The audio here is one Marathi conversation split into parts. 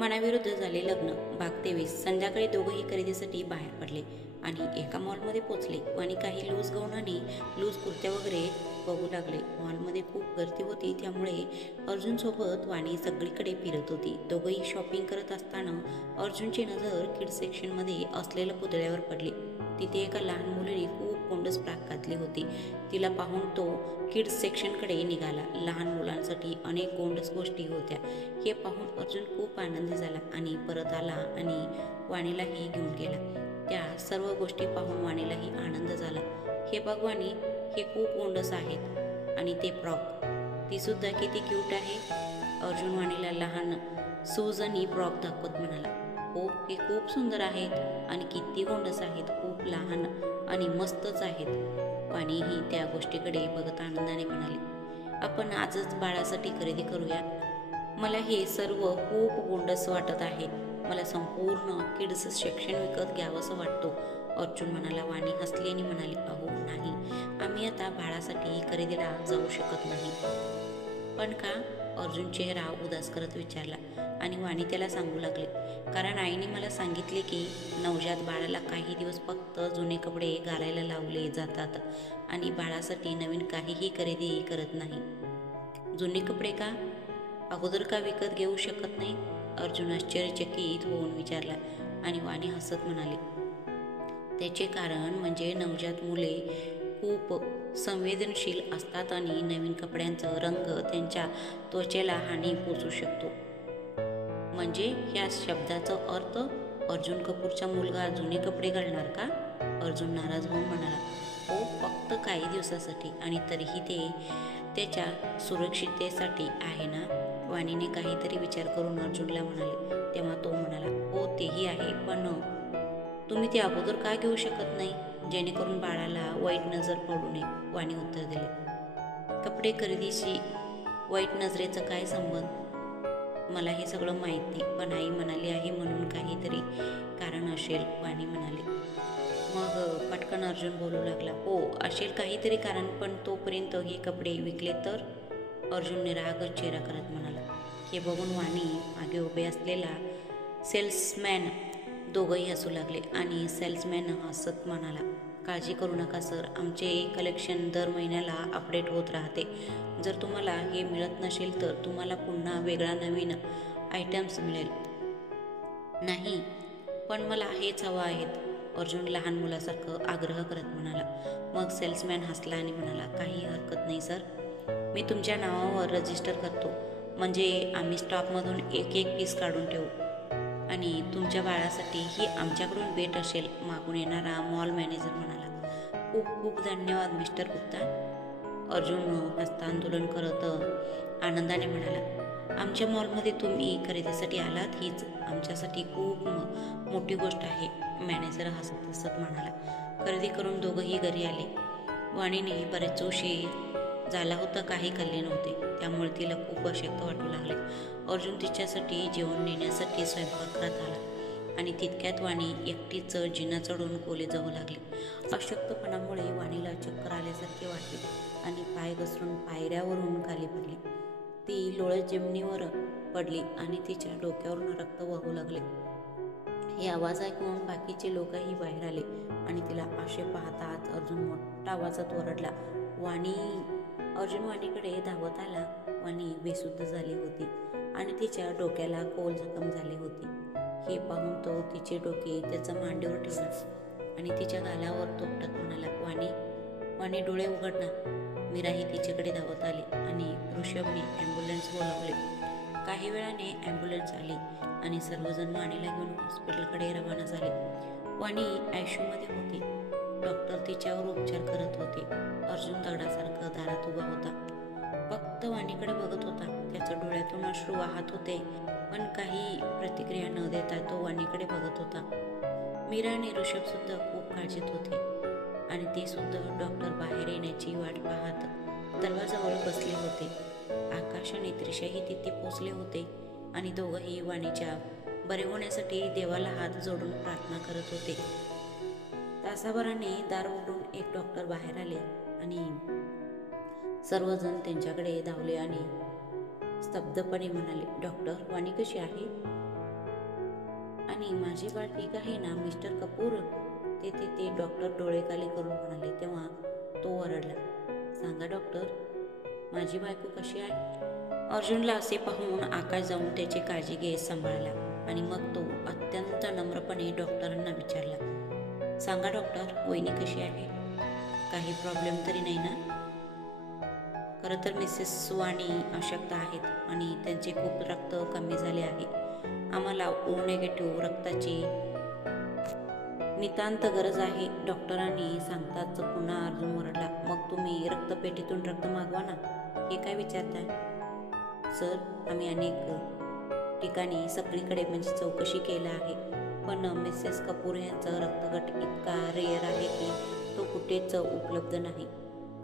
मनाविरुद्ध झाले लग्न भाग 23. संध्याकाळी दोघंही खरेदीसाठी बाहेर पडले आणि एका मॉलमध्ये पोचले. वाणी काही लूज गाऊन आणि लूज कुर्त्या वगैरे बघू लागले. मॉलमध्ये खूप गर्दी होती, त्यामुळे अर्जुनसोबत वाणी सगळीकडे फिरत होती. दोघंही शॉपिंग करत असताना अर्जुनची नजर किड्स सेक्शनमध्ये असलेल्या पुतळ्यावर पडली. तिथे एका लहान मुलीने खूप गोंडस फ्रॉक घातली होती. तिला पाहून तो किड्स सेक्शनकडे निघाला. लहान मुलांसाठी अनेक गोंडस गोष्टी होत्या. हे पाहून अर्जुन खूप आनंदी झाला आणि परत आला आणि वाणीलाही घेऊन गेला. त्या सर्व गोष्टी पाहून वाणीलाही आनंद झाला. हे बघ वाणी, हे खूप गोंडस आहेत आणि ते फ्रॉक, ती सुद्धा किती क्यूट आहे. अर्जुन वाणीला लहान सुजनी फ्रॉक दाखवत म्हणाला. हो, हे खूप सुंदर आहेत आणि किती गोंडस आहेत, खूप लहान आणि मस्तच आहेत. वाणी ही त्या गोष्टीकडे बघत आनंदाने म्हणाली, आपण आजच बाळासाठी खरेदी करूया. मला हे सर्व खूप गोंडस वाटत आहे. मला संपूर्ण किड्स सेक्शन विकत घ्यावंसं वाटतो. अर्जुन म्हणाला. वाणी हसली आणि म्हणाली, अहो नाही, आम्ही आता बाळासाठी खरेदीला जाऊ शकत नाही. पण का? अर्जुन चेहरा उदास करत विचारला आणि वाणी त्याला सांगू लागले, कारण आईने मला सांगितले की नवजात बाळाला काही दिवस फक्त जुने कपडे घालायला लावले जातात आणि बाळासाठी नवीन काहीही खरेदी करत नाही. जुने कपडे का? अगोदर का विकत घेऊ शकत नाही? अर्जुन आश्चर्यचकित होऊन विचारला आणि वाणी हसत म्हणाली, त्याचे कारण म्हणजे नवजात मुले खूप संवेदनशील असतात आणि नवीन कपड्यांचा रंग त्यांच्या त्वचेला हानी पोचू शकतो. म्हणजे ह्या शब्दाचा अर्थ अर्जुन कपूरचा मुलगा जुने कपडे घालणार का? अर्जुन नाराज होऊन म्हणाला, हो, फक्त काही दिवसासाठी, आणि तरीही ते त्याच्या सुरक्षिततेसाठी आहे ना. वाणीने काहीतरी विचार करून अर्जुनला म्हणाले. तेव्हा तो म्हणाला, हो तेही आहे, पण तुम्ही ते अगोदर का घेऊ शकत नाही, जेणेकरून बाळाला वाईट नजर पडू नये. वाणी उत्तर दिले, कपडे खरेदीशी वाईट नजरेचा काय संबंध? मला हे सगळं माहिती, पण आई म्हणाली आहे म्हणून काहीतरी कारण असेल. वाणी म्हणाली. मग पटकन अर्जुन बोलू लागला, हो असेल काहीतरी कारण, पण तोपर्यंत हे कपडे विकले तर? अर्जुनने रागच चेहरा करत म्हणाला. हे बघून वाणी मागे उभे असलेला सेल्समॅन दोघंही हसू लागले आणि सेल्समॅन हसत म्हणाला, काळजी करू नका सर, आमचे कलेक्शन दर महिन्याला अपडेट होत राहते. जर तुम्हाला हे मिळत नसेल तर तुम्हाला पुन्हा वेगळा नवीन आयटम्स मिळेल. नाही, पण मला हेच हवं आहेत, अर्जुन लहान मुलासारखं आग्रह करत म्हणाला. मग सेल्समॅन हसला आणि म्हणाला, काही हरकत नाही सर, मी तुमच्या नावावर रजिस्टर करतो, म्हणजे आम्ही स्टॉकमधून एक एक पीस काढून ठेवू आणि तुमच्या बाळासाठी ही आमच्याकडून भेट असेल. मागून येणारा मॉल मॅनेजर म्हणाला. खूप खूप धन्यवाद मिस्टर गुप्ता. अर्जुन हस्तांदोलन करत आनंदाने म्हणाला, आमच्या मॉलमध्ये तुम्ही खरेदीसाठी आलात हीच आमच्यासाठी खूप मोठी गोष्ट आहे. मॅनेजर हसत हसत म्हणाला. खरेदी करून दोघंही घरी आले. वाणीने बरेच उशीर झाला होता, काही खाल्ले नव्हते, त्यामुळे तिला खूप अशक्त वाटू लागले. अर्जुन तिच्यासाठी जेवण नेण्यासाठी स्वयंपाकघरात आला आणि तितक्यात वाणी एकटीच जिना चढून खोलीत जाऊ लागली. अशक्तपणामुळे वाणीला चक्कर आल्यासारखे वाटले आणि पाय घसरून पायऱ्यावरून खाली पडली. ती लोळत जमिनीवर पडली आणि तिच्या डोक्यावरून रक्त वाहू लागले. हे आवाज ऐकून बाकीचे लोकही बाहेर आले आणि तिला असे पाहताच अर्जुन मोठ्या आवाजात ओरडला, वाणी. अर्जुन वाणीकडे धावत आला. वाणी बेशुद्ध झाली होती आणि तिच्या डोक्याला खोल जखम झाली होती. हे पाहून तो तिचे डोके त्याच्या मांडीवर ठेवला आणि तिच्या गालावर तोपटत म्हणाला, वाणी, वाणी डोळे उघड ना. मीराही तिच्याकडे धावत आली आणि ऋषभने ॲम्ब्युलन्स बोलावले. काही वेळाने ॲम्ब्युलन्स आली आणि सर्वजण वाणीला घेऊन हॉस्पिटलकडे रवाना झाले. वाणी आयसीयूमध्ये होती. डॉक्टर तिच्यावर उपचार करत होते. अर्जुन दगडासारखं दारात उभा होता, फक्त वाणीकडे बघत होता. त्याच्या डोळ्यातून अश्रू वाहत होते, पण काही प्रतिक्रिया न देता तो वाणीकडे बघत होता. मीरा आणि ऋषभ सुद्धा खूप काळजीत होते आणि ते सुद्धा डॉक्टर बाहेर येण्याची वाट पाहत दरवाजाजवळ बसले होते. आकाश आणि त्रिशाही तिथे पोचले होते आणि दोघंही वाणीच्या बरे होण्यासाठी देवाला हात जोडून प्रार्थना करत होते. तासाभराने दार उघडून एक डॉक्टर बाहेर आले आणि सर्वजण त्यांच्याकडे धावले आणि स्तब्धपणे म्हणाले, डॉक्टर, वाणी कशी आहे? आणि माझे बाळ ठीक आहे ना मिस्टर कपूर? ते डॉक्टर डोळे खाली करून म्हणाले. तेव्हा तो ओरडला, सांगा डॉक्टर, माझी बायको कशी आहे? अर्जुनला असे पाहून आकाश जाऊन त्याची काळजी घेत सांभाळला आणि मग तो अत्यंत नम्रपणे डॉक्टरांना विचारला, सांगा डॉक्टर, वहिनी कशी आहे? काही प्रॉब्लेम तरी नाही ना? खरं तर मिसेस वाणी अशक्त आहेत आणि त्यांचे खूप रक्त कमी झाले आहे. आम्हाला ओ निगेटिव्ह रक्ताची नितांत गरज आहे. डॉक्टरांनी सांगताच पुन्हा अर्जुन ओरडला, मग तुम्ही रक्तपेढीतून रक्त मागवा ना, हे काय विचारताय? सर, आम्ही अनेक ठिकाणी सगळीकडे म्हणजे चौकशी केला आहे, पण मिसेस कपूर यांचा रक्तगट इतका रेअर आहे की तो कुठेच उपलब्ध नाही.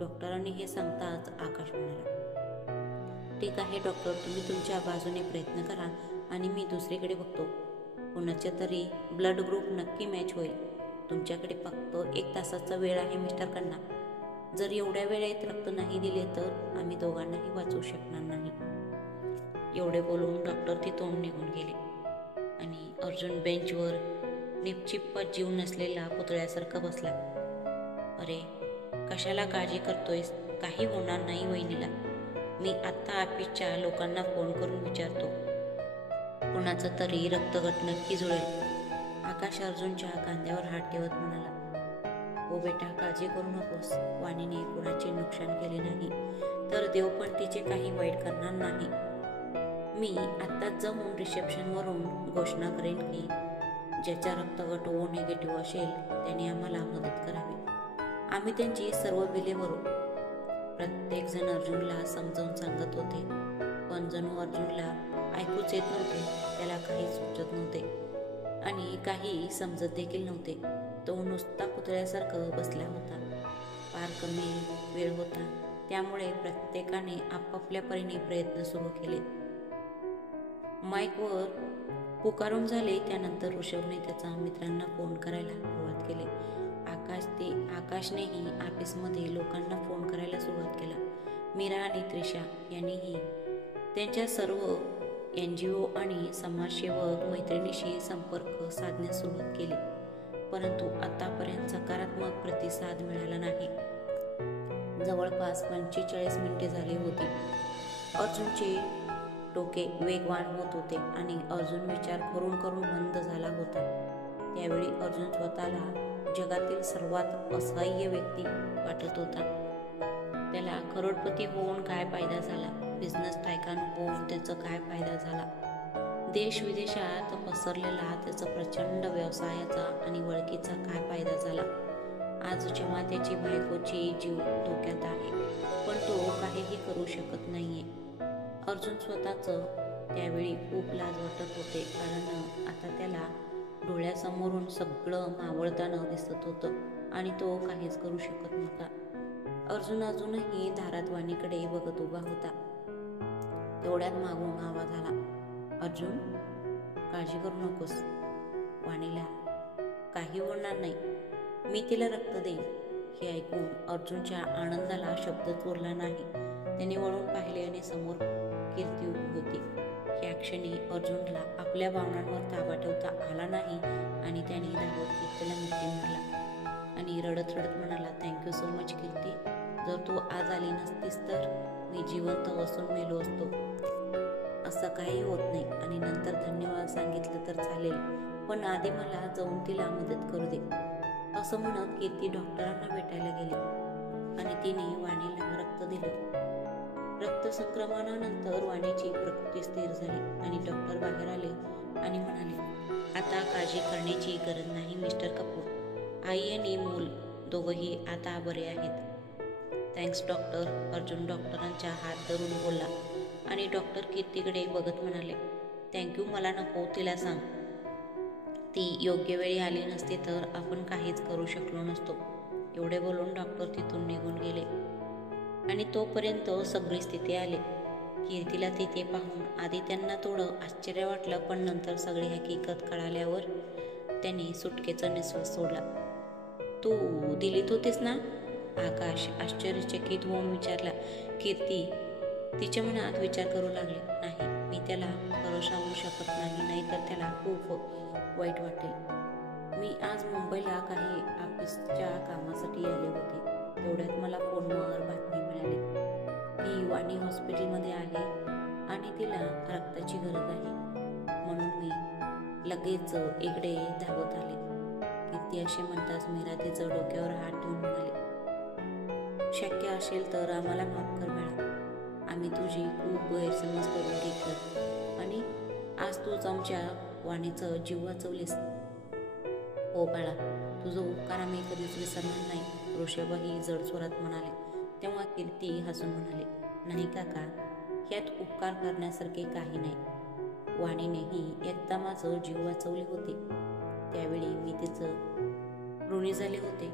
डॉक्टरांनी हे सांगताच आकाश म्हणाला, ठीक आहे डॉक्टर, तुम्ही तुमच्या बाजूने प्रयत्न करा आणि मी दुसरीकडे बघतो. कोणाच्या तरी ब्लड ग्रुप नक्की मॅच होईल. तुमच्याकडे फक्त 1 तासाचा वेळ आहे मिस्टर खन्ना. जर एवढ्या वेळेत रक्त नाही दिले तर आम्ही दोघांनाही वाचवू शकणार नाही. एवढे बोलून डॉक्टर तिथून निघून गेले आणि अर्जुन बेंचवर निपचिप्प जीव नसलेला पुतळ्यासारखा बसला. अरे, कशाला काळजी करतोयस? काही होणार नाही वहिनीला. मी आत्ता ऑफिसच्या लोकांना फोन करून विचारतो, कुणाचा तरी रक्तगट नक्की जुळेल. आकाश अर्जुनच्या खांद्यावर हात ठेवत म्हणाला, हो बेटा, काळजी करू नकोस. वाणीने कुणाचे नुकसान केले नाही तर देव पण तिचे काही वाईट करणार नाही. मी आत्ताच जाऊन रिसेप्शनवरून घोषणा करेन की ज्याचा रक्तगट ओ निगेटिव्ह असेल त्याने आम्हाला मदत करावी. आम्ही त्यांची सर्व बिले भरू. प्रत्येकजण अर्जुनला समजावून सांगत होते, पण जणू अर्जुनला ऐकूच येत नव्हते. त्याला काहीच सुचत नव्हते आणि काही समजत देखील नव्हते. तो नुसता पुतळ्यासारखं बसला होता. फार कमी वेळ होता, त्यामुळे प्रत्येकाने आपापल्या परीने प्रयत्न सुरू केले. माईकवर पुकारून झाले. त्यानंतर ऋषभने त्याचा मित्रांना फोन करायला सुरुवात केली. आकाशनेही ऑफिसमध्ये लोकांना फोन करायला सुरुवात केला. मीरा आणि त्रिशा यांनीही त्यांच्या सर्व NGO आणि समाजसेवक मैत्रिणीशी संपर्क साधण्यास सुरुवात केली, परंतु आतापर्यंत सकारात्मक प्रतिसाद मिळाला नाही. जवळपास 45 मिनिटे झाली होती. अर्जुनचे डोके वेगवान होत होते आणि अर्जुन विचार करून करून मंद झाला होता. त्यावेळी अर्जुन स्वतःला जगातील सर्वात असहाय्य व्यक्ती वाटत होता. त्याला करोडपती होऊन काय फायदा झाला? बिझनेस टायकॉन होऊन त्याचा काय फायदा झाला? देश विदेशात पसरलेला त्याचा प्रचंड व्यवसायाचा आणि वळखीचा काय फायदा झाला? आज जेव्हा त्याची बायकोची जीव धोक्यात आहे, पण तो काहीही करू शकत नाहीये. अर्जुन स्वतःचं त्यावेळी खूप लाज वाटत होते, कारण आता त्याला डोळ्यासमोरून सगळं मावळताना दिसत होतं आणि तो काहीच करू शकत नव्हता. अर्जुन अजूनही दारात वाणीकडे बघत उभा होता. तेवढ्यात मागून आवाज आला, अर्जुन, काळजी करू नकोस. वाणीला काही होणार नाही, मी तिला रक्त देईन. हे ऐकून अर्जुनच्या आनंदाला शब्दच उरला नाही. त्याने वळून पाहिले आणि समोर कीर्ती उभी होती. या क्षणी अर्जुनला आपल्या भावनांवर ताबा ठेवता आला नाही आणि त्याने धावत कीर्तीला मिठी मारला आणि रडत रडत म्हणाला, थँक्यू सो मच कीर्ती. जर तू आज आली नसतीस तर मी जिवंत बसून मेलो असतो. असं काही होत नाही आणि नंतर धन्यवाद सांगितलं तर चालेल, पण आधी मला जाऊन तिला मदत करू दे. असं म्हणत कीर्ती डॉक्टरांना भेटायला गेली आणि तिने वाणीला रक्त दिलं. रक्तसंक्रमणानंतर वाणीची प्रकृती स्थिर झाली आणि डॉक्टर बाहेर आले आणि म्हणाले, आता काळजी करण्याची गरज नाही मिस्टर कपूर. आई आणि मूल दोघंही आता बरे आहेत. Thanks doctor. अर्जुन डॉक्टरांच्या हात धरून बोलला आणि डॉक्टर कीर्तीकडे बघत म्हणाले, थँक्यू मला नको, तिला सांग. ती योग्य वेळी आली नसती तर आपण काहीच करू शकलो नसतो. एवढे बोलून डॉक्टर तिथून निघून गेले आणि तोपर्यंत सगळी स्थिती आली. कीर्तीला तिथे पाहून आधी त्यांना थोडं आश्चर्य वाटलं, पण नंतर सगळी हकीकत कळाल्यावर त्यांनी सुटकेचा निश्वास सोडला. तू दिल्लीत होतीस ना? आकाश आश्चर्यचकित होऊन विचारला. कीर्ती तिच्या मनात विचार करू लागली, नाही, मी त्याला खरं सांगू शकत नाही, नाहीतर त्याला खूप वाईट वाटेल. मी आज मुंबईला काही ऑफिसच्या कामासाठी आले होते. तेवढ्यात मला फोनवर बातमी मिळाली की वाणी हॉस्पिटलमध्ये आहे आणि तिला रक्ताची गरज आहे. म्हणून मी लगेच इकडे धावत आले. कीर्ती असे म्हणताच मीरा तिचं डोक्यावर हात ठेवून म्हणाले, शक्य असेल तर आम्हाला माफ कर बाळा. आम्ही तुझी खूप गैरसमज करून घेतलं आणि आज तूच आमच्या वाणीचं जीव वाचवलीस. हो बाळा, तुझं उपकार आम्ही कधीच विसरणार नाही, ऋषभही जड स्वरात म्हणाले. तेव्हा कीर्ती हसून म्हणाले, नाही काका, यात उपकार करण्यासारखे काही नाही. वाणीनेही एकदा माझं जीव वाचवले होते. त्यावेळी मी तिचं ऋणी झाले होते.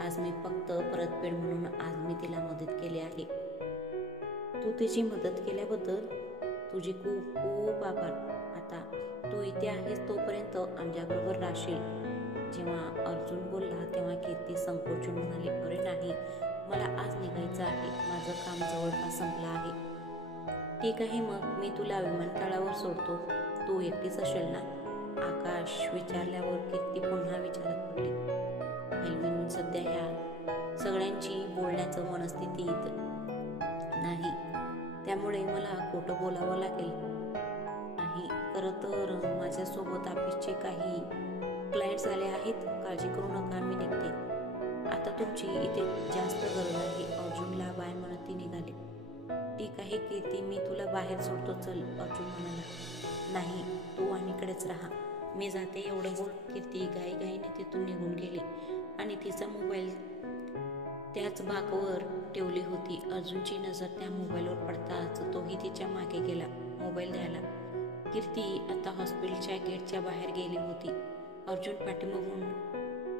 आज मी फक्त परतफेड म्हणून आज मी तिला मदत केली आहे. तू तिची मदत केल्याबद्दल तुझे खूप खूप आभार. आता तू इथे आहेस तोपर्यंत आमच्याबरोबर राहशील. जेव्हा अर्जुन बोलला तेव्हा कीर्ती संकोचून म्हणाली, अरे नाही, मला आज निघायचं आहे. माझं काम जवळपास संपलं आहे. ठीक आहे, मग मी तुला विमानतळावर सोडतो. तू एकटीच असेल ना? आकाश विचारल्यावर कीर्ती पुन्हा विचारत पडली. एल्विन सध्या ह्या सगळ्यांची बोलण्याचं मनस्थितीत नाही, त्यामुळे मला खोटं बोलावं लागेल. नाही, खरं तर माझ्यासोबत ऑफिसचे काही क्लायंट्स आले आहेत. काळजी करू नका, मी निघते. आता तुमची इथे जास्त गरज आहे. अर्जुनला बाय म्हणत ती निघाली. ठीक आहे कीर्ती, मी तुला बाहेर सोडतो, चल, अर्जुन म्हणाला. नाही, तू वाणीकडेच राहा, मी जाते. एवढं बोल कीर्ती घाईघाईने तिथून निघून गेली आणि तिचा मोबाईल त्याच भागावर ठेवली होती. अर्जुनची नजर त्या मोबाईलवर पडताच तोही तिच्या मागे गेला मोबाईल द्यायला. कीर्ती आता हॉस्पिटलच्या गेटच्या बाहेर गेली होती. अर्जुन पाठीमागून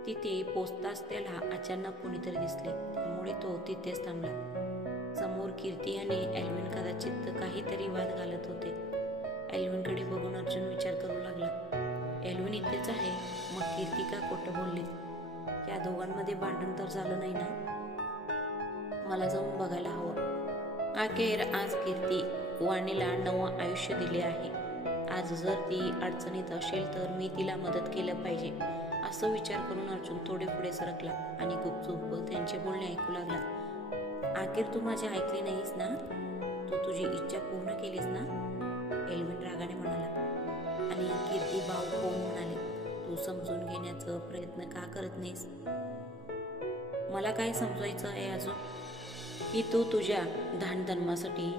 तिथे पोचताच त्याला अचानक कोणीतरी दिसले, त्यामुळे तो तिथेच थांबला. समोर कीर्ती आणि एल्विन कदाचित काहीतरी वाद घालत होते. एल्विनकडे बघून अर्जुन विचार करू लागला, एल्विन इथेच आहे, मग कीर्ती का खोटं बोलली? या दोघांमध्ये भांडण तर झालं नाही ना? मला जाऊन बघायला हवं. अखेर आज कीर्ती वाणीला नवं आयुष्य दिले आहे. आज जर ती अडचणीत असेल तर मी तिला मदत केलं पाहिजे, असं विचार करून अर्जुन थोडे पुढे सरकला आणि गुपचूप त्यांचे बोलणे ऐकू लागला. अखेर तू माझी ऐकली नाहीस ना? तू तुझी इच्छा पूर्ण केलीस ना? एल्विन रागाने म्हणाला आणि कीर्ती भाऊ होऊन म्हणाले, तू समजून घेण्याचा प्रयत्न का करत नाहीस? मला काय समजायचं आहे अजून? की तू तुझ्या धानधर्मासाठी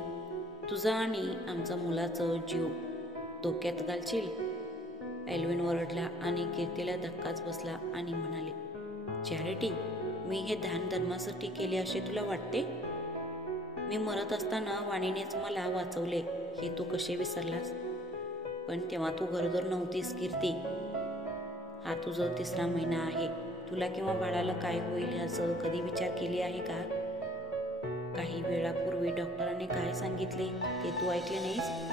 तुझा आणि आमचा मुलाचं जीव धोक्यात घालशील? एल्विन ओरडला आणि कीर्तीला धक्काच बसला आणि म्हणाले, चॅरिटी, मी हे दान धर्मासाठी केले असे तुला वाटते? मी मरत असताना वाणीनेच मला वाचवले, हे तू कसे विसरलास? पण तेव्हा तू गरोदर नव्हतीस कीर्ती. हा तुझा 3रा महिना आहे. तुला किंवा बाळाला काय होईल याचं कधी विचार केली आहे का? काही वेळापूर्वी डॉक्टरांनी काय सांगितले ते तू ऐकले नाहीस?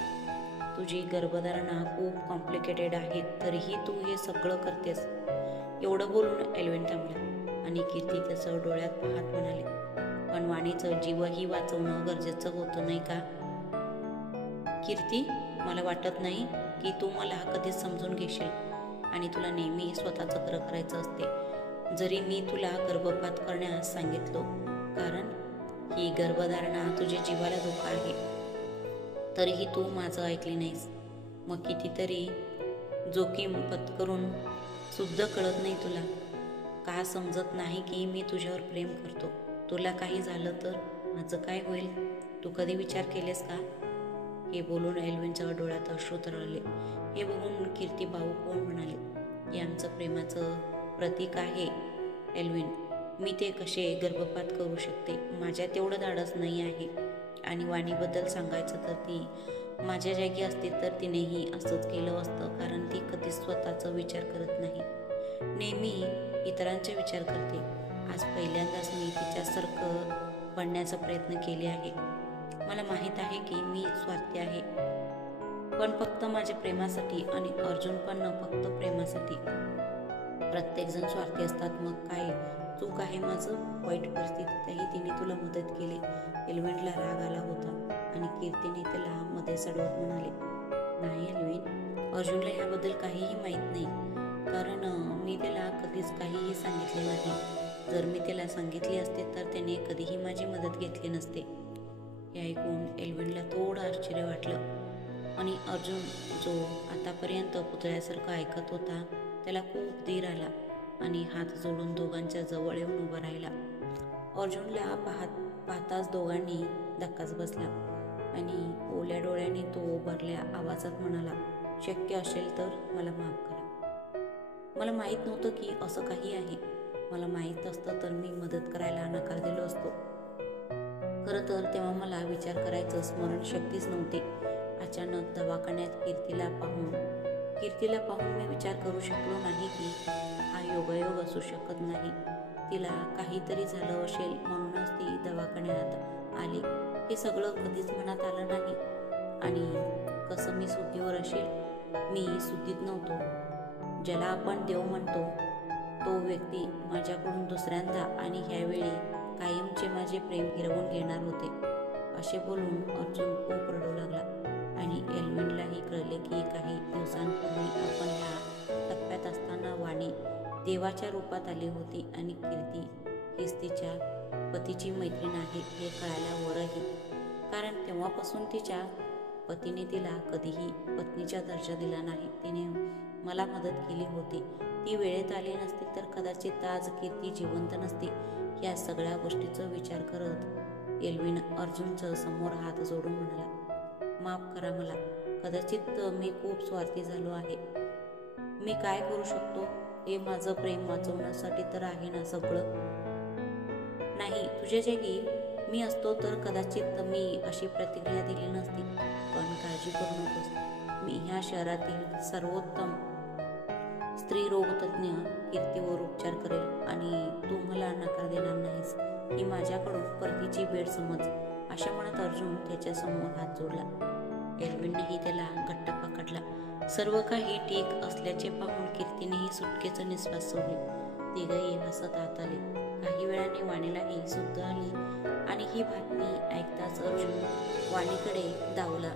तुझी गर्भधारणा खूप कॉम्प्लिकेटेड आहे, तरीही तू हे सगळं करतेस. एवढं बोलून एल्विन थांबला आणि कीर्ती त्याचं डोळ्यात पाहत म्हणाले, पण वाणीचं जीवही वाचवणं गरजेचं होतं नाही का? कीर्ती, मला वाटत नाही की तू मला कधीच समजून घेशील आणि तुला नेहमी स्वतःचं खरं करायचं असते. जरी मी तुला गर्भपात करण्यास सांगितलो, कारण ही गर्भधारणा तुझ्या जीवाला धोका आहे, तरीही तू माझं ऐकली नाहीस. मग कितीतरी जोखीम पत्करून सुद्धा कळत नाही तुला. का समजत नाही की मी तुझ्यावर प्रेम करतो? तुला काही झालं तर माझं काय होईल? तू कधी विचार केलेस का? हे बोलून एल्विनच्या डोळ्यात अश्रू तरळले. हे बघून कीर्ती भाऊक होऊन म्हणाले, हे आमचं प्रेमाचं प्रतीक आहे एल्विन. मी ते कसे गर्भपात करू शकते? माझ्यात तेवढं धाडस नाही आहे. आणि वाणीबद्दल सांगायचं तर ती माझ्या जागी असते तर तिनेही असंच केलं असतं, कारण ती कधीच स्वतःचा विचार करत नाही, नेहमी इतरांचा विचार करते. आज पहिल्यांदाच मी तिच्यासारखं बनण्याचा प्रयत्न केले आहे. मला माहीत आहे की मी स्वार्थी आहे, पण फक्त माझ्या प्रेमासाठी, आणि अर्जुन पण फक्त प्रेमासाठी. प्रत्येकजण स्वार्थी असतात, मग काय चूक आहे माझं? वाईट परिस्थितीतही तिने तुला मदत केली. एल्विनला राग आला होता आणि कीर्तीने त्याला मध्ये सडवत म्हणाले, नाही एल्विन, अर्जुनला ह्याबद्दल काहीही माहीत नाही. कारण मी त्याला कधीच काहीही सांगितले नाही. जर मी त्याला सांगितले असते तर त्याने कधीही माझी मदत घेतली नसते. हे ऐकून एल्विनला थोडं आश्चर्य वाटलं आणि अर्जुन जो आतापर्यंत पुतळ्यासारखं ऐकत होता त्याला खूप धीर आला आणि हात जोडून दोघांच्या जवळ येऊन उभा राहिला. अर्जुनला पाहताच दोघांनी धक्काच बसला आणि ओल्या डोळ्यांनी तो भरल्या आवाजात म्हणाला, शक्य असेल तर मला माफ करा. मला माहीत नव्हतं की असं काही आहे. मला माहीत असतं तर मी मदत करायला नकार दिलो असतो. खरं तर तेव्हा मला विचार करायचं स्मरणशक्तीच नव्हती. अचानक दवाखान्यात कीर्तीला पाहून मी विचार करू शकलो नाही की हा योगायोग असू शकत नाही. तिला काहीतरी झालं असेल म्हणूनच ती दवाखान्यात आली. हे सगळं कधीच मनात आलं नाही. आणि कसं मी सुट्टीवर असेल? मी सुट्टीत नव्हतो. ज्याला आपण देव म्हणतो तो व्यक्ती माझ्याकडून दुसऱ्यांदा आणि ह्यावेळी कायमचे माझे प्रेम हिरवून घेणार होते. असे बोलून अर्जुन खूप रडू लागला आणि एल्विनलाही कळले की काही दिवसांपूर्वी आपण ह्या टप्प्यात असताना वाणी देवाच्या रूपात आली होती आणि कीर्ती हीच तिच्या पतीची मैत्रीण आहे हे कळाल्यावरही. कारण तेव्हापासून तिच्या पतीने तिला कधीही पत्नीचा दर्जा दिला नाही. तिने मला मदत केली होती. ती वेळेत आली नसती तर कदाचित आज कीर्ती जिवंत नसती. या सगळ्या गोष्टीचा विचार करत एल्विन अर्जुनच्या समोर हात जोडून म्हणाला, माफ करा मला. कदाचित मी खूप स्वार्थी झालो आहे. मी काय करू शकतो? हे माझं प्रेम वाचवण्यासाठी तर आहे ना सगळं. नाही, तुझ्या जागी मी असतो तर कदाचित मी अशी प्रतिक्रिया दिली नसती. पण काळजी करू नकोस. मी ह्या शहरातील सर्वोत्तम स्त्री रोगतज्ञ कीर्तीवर उपचार करेल आणि तू मला नकार देणार नाहीस ही माझ्याकडून परतीची भेट समज. अशा म्हणत अर्जुन त्याच्यासमोर हात जोडला. एल्विननेही त्याला घट्ट पकडला. सर्व काही ठीक असल्याचे पाहून कीर्तीनेही सुटकेचं निश्वास सोडले. तिघही हसत आत आले. काही वेळाने वाणीलाही सुद्धा आली आणि ही बातमी ऐकताच अर्जुन वाणीकडे धावला.